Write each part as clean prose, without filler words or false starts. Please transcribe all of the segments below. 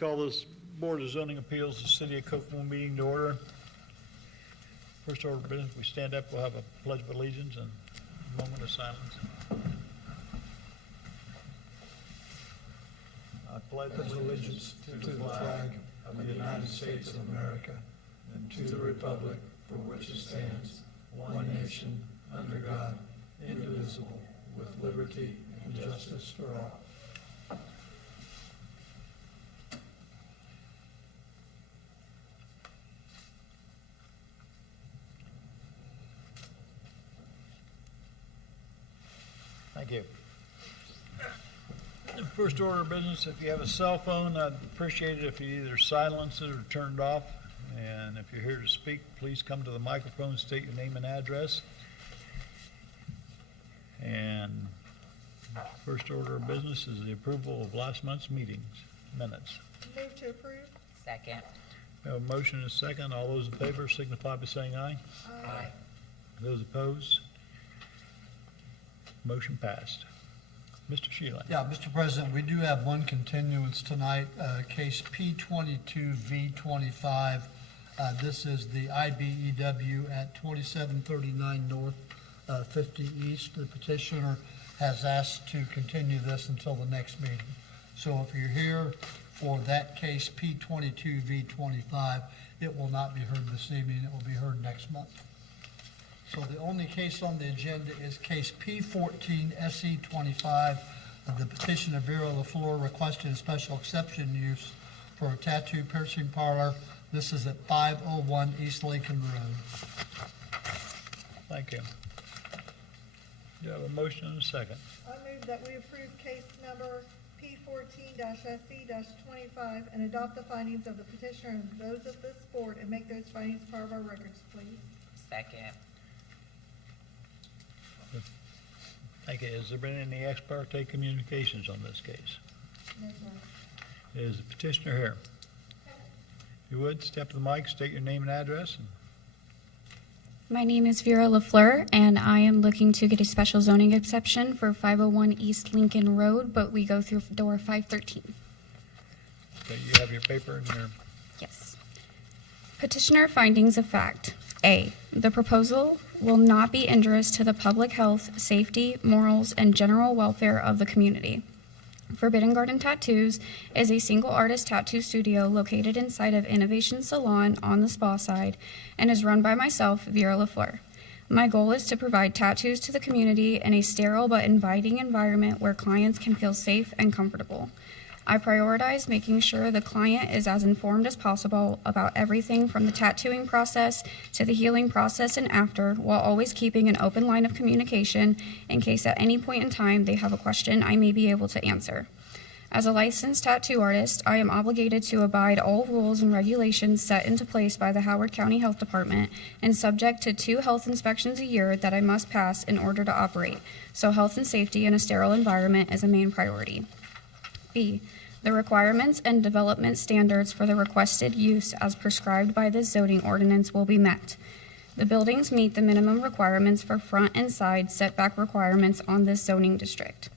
call this Board of Zoning Appeals, the City of Kokomo meeting to order. First order of business, we stand up, we'll have a pledge of allegiance and a moment of silence. I pledge allegiance to the flag of the United States of America and to the republic for which it stands, one nation, under God, indivisible, with liberty and justice for all. Thank you. The first order of business, if you have a cell phone, I'd appreciate it if you either silence it or turn it off. And if you're here to speak, please come to the microphone, state your name and address. And first order of business is the approval of last month's meetings minutes. Move to approve. Second. We have a motion and a second. All those in favor signify by saying aye. Aye. Those opposed? Motion passed. Mr. Sheehan. Yeah, Mr. President, we do have one continuance tonight, case P22V25. This is the IBEW at 2739 North, 50 East. The petitioner has asked to continue this until the next meeting. So if you're here for that case P22V25, it will not be heard this evening. It will be heard next month. So the only case on the agenda is case P14 SE25. The petition of Vera LaFleur requesting a special exception use for a tattoo piercing parlor. This is at 501 East Lincoln Road. Thank you. Do you have a motion and a second? I move that we approve case number P14-SE-25 and adopt the findings of the petitioner and those of this board and make those findings part of our records, please. Second. Thank you. Has there been any ex parte communications on this case? No, sir. Is the petitioner here? If you would, step to the mic, state your name and address. My name is Vera LaFleur, and I am looking to get a special zoning exception for 501 East Lincoln Road, but we go through door 513. Okay, you have your paper and your... Yes. Petitioner findings of fact. A, the proposal will not be injurious to the public health, safety, morals, and general welfare of the community. Forbidden Garden Tattoos is a single artist tattoo studio located inside of Innovation Salon on the spa side and is run by myself, Vera LaFleur. My goal is to provide tattoos to the community in a sterile but inviting environment where clients can feel safe and comfortable. I prioritize making sure the client is as informed as possible about everything from the tattooing process to the healing process and after, while always keeping an open line of communication in case at any point in time they have a question I may be able to answer. As a licensed tattoo artist, I am obligated to abide all rules and regulations set into place by the Howard County Health Department and subject to 2 health inspections a year that I must pass in order to operate, so health and safety in a sterile environment is a main priority. B, the requirements and development standards for the requested use as prescribed by this zoning ordinance will be met. The buildings meet the minimum requirements for front and side setback requirements on this zoning district.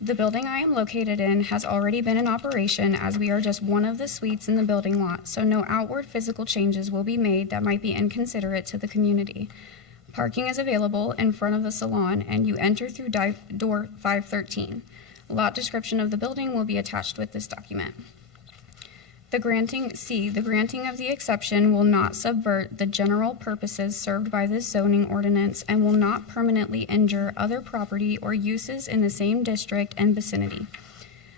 The building I am located in has already been in operation as we are just one of the suites in the building lot, so no outward physical changes will be made that might be inconsiderate to the community. Parking is available in front of the salon and you enter through door 513. Lot description of the building will be attached with this document. The granting of the exception will not subvert the general purposes served by this zoning ordinance and will not permanently injure other property or uses in the same district and vicinity.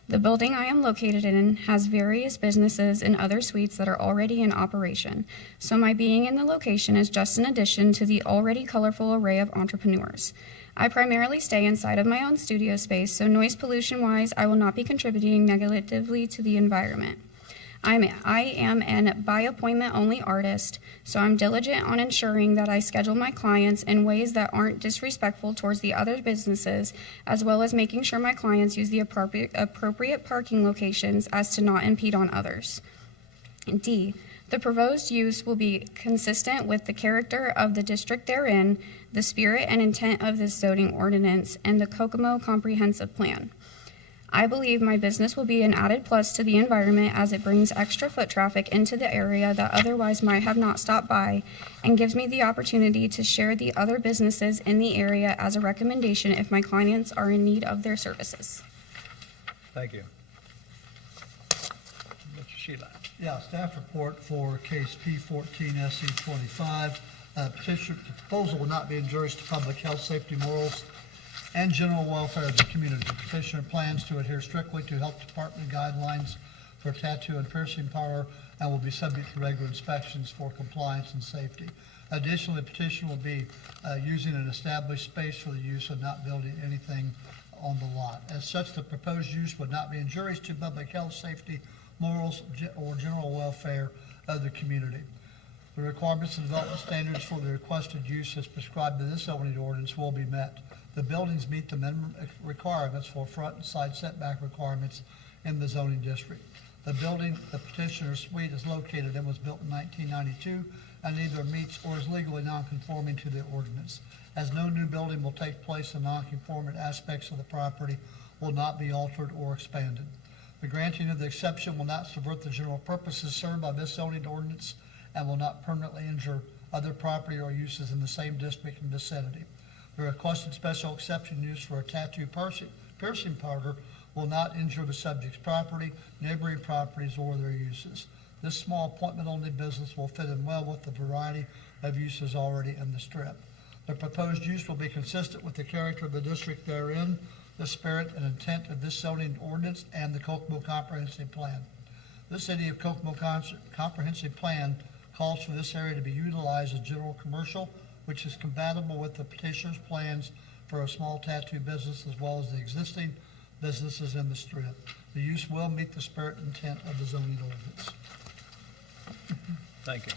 The building I am located in has various businesses and other suites that are already in operation, so my being in the location is just an addition to the already colorful array of entrepreneurs. I primarily stay inside of my own studio space, so noise pollution-wise, I will not be contributing negatively to the environment. I am an by-appointment only artist, so I'm diligent on ensuring that I schedule my clients in ways that aren't disrespectful towards the other businesses, as well as making sure my clients use the appropriate parking locations as to not impede on others. D, the proposed use will be consistent with the character of the district therein, the spirit and intent of this zoning ordinance, and the Kokomo Comprehensive Plan. I believe my business will be an added plus to the environment as it brings extra foot traffic into the area that otherwise might have not stopped by and gives me the opportunity to share the other businesses in the area as a recommendation if my clients are in need of their services. Thank you. Mr. Sheila. Yeah, staff report for case P14 SE 25. Petitioner, the proposal will not be injurious to public health, safety, morals, and general welfare of the community. Petitioner plans to adhere strictly to health department guidelines for tattoo and piercing parlor and will be subject to regular inspections for compliance and safety. Additionally, the petitioner will be using an established space for the use and not building anything on the lot. As such, the proposed use would not be injurious to public health, safety, morals, or general welfare of the community. The requirements and development standards for the requested use as prescribed in this zoning ordinance will be met. The buildings meet the minimum requirements for front and side setback requirements in the zoning district. The building the petitioner's suite is located in was built in 1992 and either meets or is legally non-conforming to the ordinance. As no new building will take place, the non-conforming aspects of the property will not be altered or expanded. The granting of the exception will not subvert the general purposes served by this zoning ordinance and will not permanently injure other property or uses in the same district and vicinity. The requested special exception use for a tattoo piercing parlor will not injure the subject's property, neighboring properties, or their uses. This small appointment-only business will fit in well with the variety of uses already in the strip. The proposed use will be consistent with the character of the district therein, the spirit and intent of this zoning ordinance, and the Kokomo Comprehensive Plan. The City of Kokomo Comprehensive Plan calls for this area to be utilized as general commercial, which is compatible with the petitioner's plans for a small tattoo business as well as the existing businesses in the strip. The use will meet the spirit and intent of the zoning ordinance. Thank you.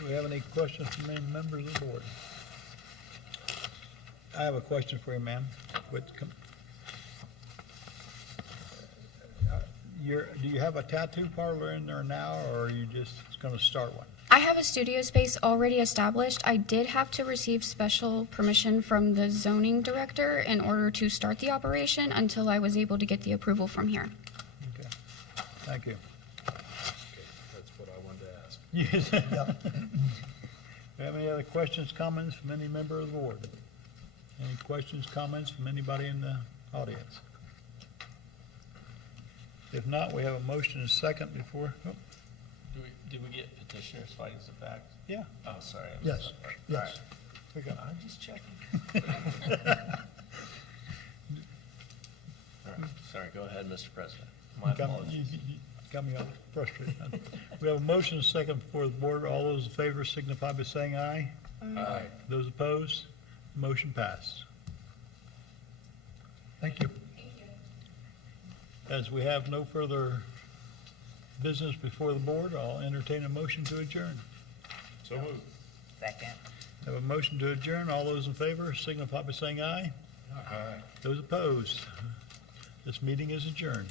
Do we have any questions from any members of the board? I have a question for you, ma'am. Do you have a tattoo parlor in there now, or are you just gonna start one? I have a studio space already established. I did have to receive special permission from the zoning director in order to start the operation until I was able to get the approval from here. Okay, thank you. That's what I wanted to ask. Yes. Do you have any other questions, comments from any member of the board? Any questions, comments from anybody in the audience? If not, we have a motion and a second before, Did we get petitioner's findings of fact? yeah, Oh, sorry. I missed Yes, that part. yes. we got I'm just checking. All right, sorry, go ahead, Mr. President. My apologies. You got me all frustrated. We have a motion and a second before the board. All those in favor signify by saying aye. Aye. Those opposed, motion passed. Thank you. As we have no further business before the board, I'll entertain a motion to adjourn. So moved. Second. Have a motion to adjourn. All those in favor signify by saying aye. Aye. Those opposed, this meeting is adjourned.